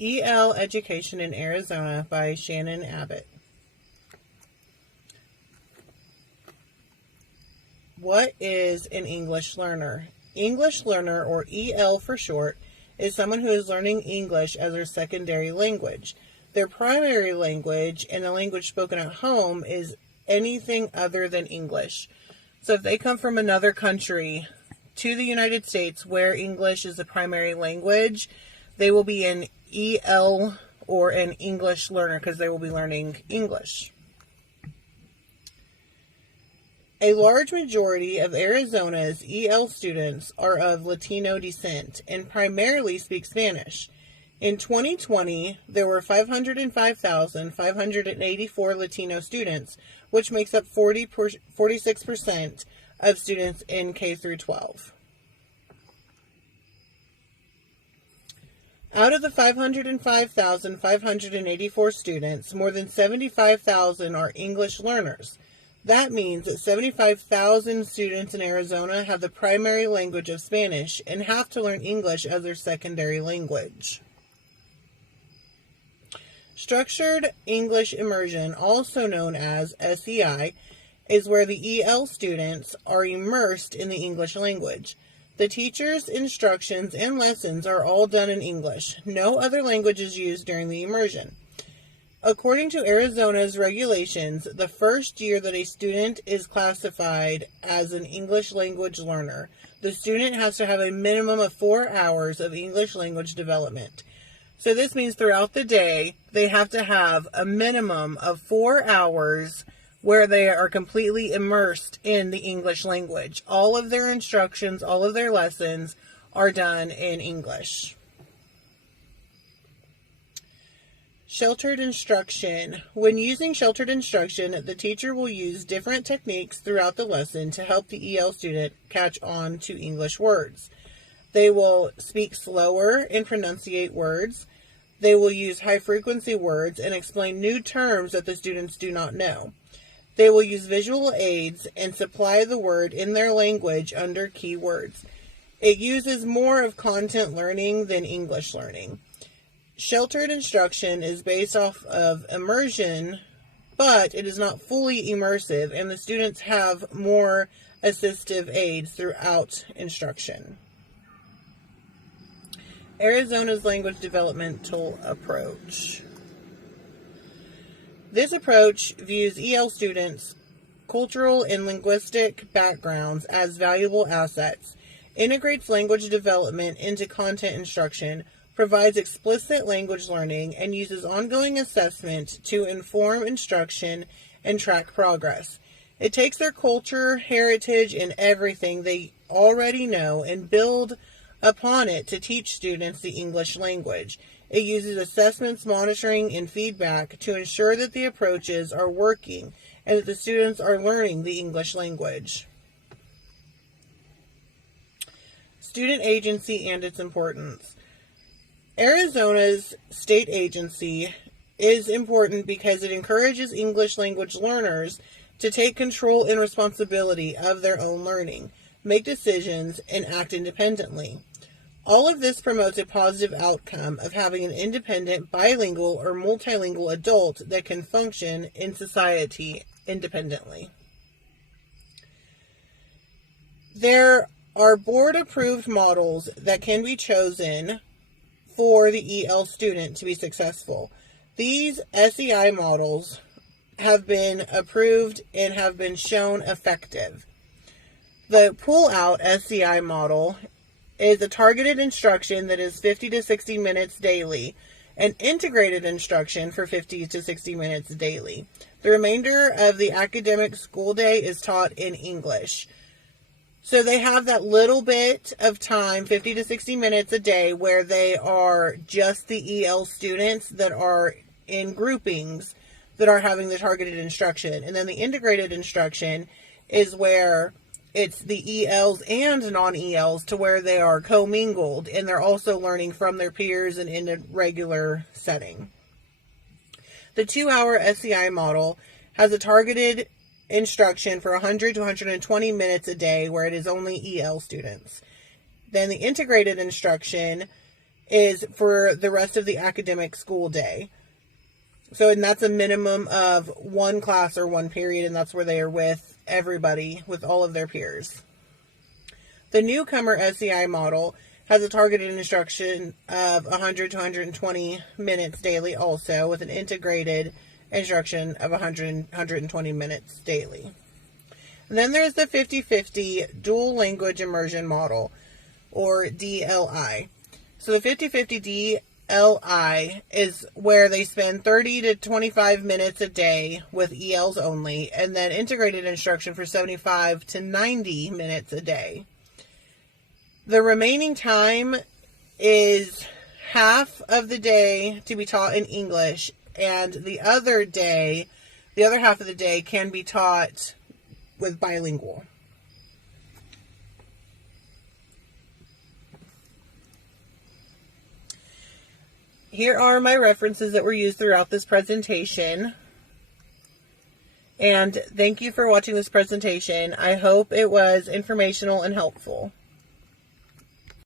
EL Education in Arizona by Shannon Abbott. What is an English learner? English learner, or EL for short, is someone who is learning English as their secondary language. Their primary language and the language spoken at home is anything other than English. So if they come from another country to the United States where English is the primary language, they will be an EL or an English learner because they will be learning English. A large majority of Arizona's EL students are of Latino descent and primarily speak Spanish. In 2020, there were 505,584 Latino students, which makes up 46% of students in K through 12. Out of the 505,584 students, more than 75,000 are English learners. That means that 75,000 students in Arizona have the primary language of Spanish and have to learn English as their secondary language. Structured English Immersion, also known as SEI, is where the EL students are immersed in the English language. The teacher's instructions and lessons are all done in English. No other language is used during the immersion. According to Arizona's regulations, the first year that a student is classified as an English language learner, the student has to have a minimum of 4 hours of English language development. So this means throughout the day, they have to have a minimum of 4 hours where they are completely immersed in the English language. All of their instructions, all of their lessons are done in English. Sheltered instruction. When using sheltered instruction, the teacher will use different techniques throughout the lesson to help the EL student catch on to English words. They will speak slower and pronunciate words. They will use high-frequency words and explain new terms that the students do not know. They will use visual aids and supply the word in their language under keywords. It uses more of content learning than English learning. Sheltered instruction is based off of immersion, but it is not fully immersive, and the students have more assistive aids throughout instruction. Arizona's language developmental approach. This approach views EL students' cultural and linguistic backgrounds as valuable assets, integrates language development into content instruction, provides explicit language learning, and uses ongoing assessment to inform instruction and track progress. It takes their culture, heritage, and everything they already know and build upon it to teach students the English language. It uses assessments, monitoring, and feedback to ensure that the approaches are working and that the students are learning the English language. Student agency and its importance. Arizona's state agency is important because it encourages English language learners to take control and responsibility of their own learning, make decisions, and act independently. All of this promotes a positive outcome of having an independent, bilingual, or multilingual adult that can function in society independently. There are board-approved models that can be chosen for the EL student to be successful. These SEI models have been approved and have been shown effective. The pull-out SEI model is a targeted instruction that is 50 to 60 minutes daily, and integrated instruction for 50 to 60 minutes daily. The remainder of the academic school day is taught in English. So they have that little bit of time, 50 to 60 minutes a day, where they are just the EL students that are in groupings that are having the targeted instruction. And then the integrated instruction is where it's the ELs and non-ELs to where they are commingled and they're also learning from their peers and in a regular setting. The 2-hour SEI model has a targeted instruction for 100 to 120 minutes a day where it is only EL students. Then the integrated instruction is for the rest of the academic school day. So, and that's a minimum of one class or one period, and that's where they are with everybody, with all of their peers. The newcomer SEI model has a targeted instruction of 100 to 120 minutes daily also, with an integrated instruction of 120 minutes daily. And then there's the 50-50 dual language immersion model, or DLI. So the 50-50 DLI is where they spend 30 to 25 minutes a day with ELs only, and then integrated instruction for 75 to 90 minutes a day. The remaining time is half of the day to be taught in English, and the other half of the day can be taught with bilingual. Here are my references that were used throughout this presentation. And thank you for watching this presentation. I hope it was informational and helpful.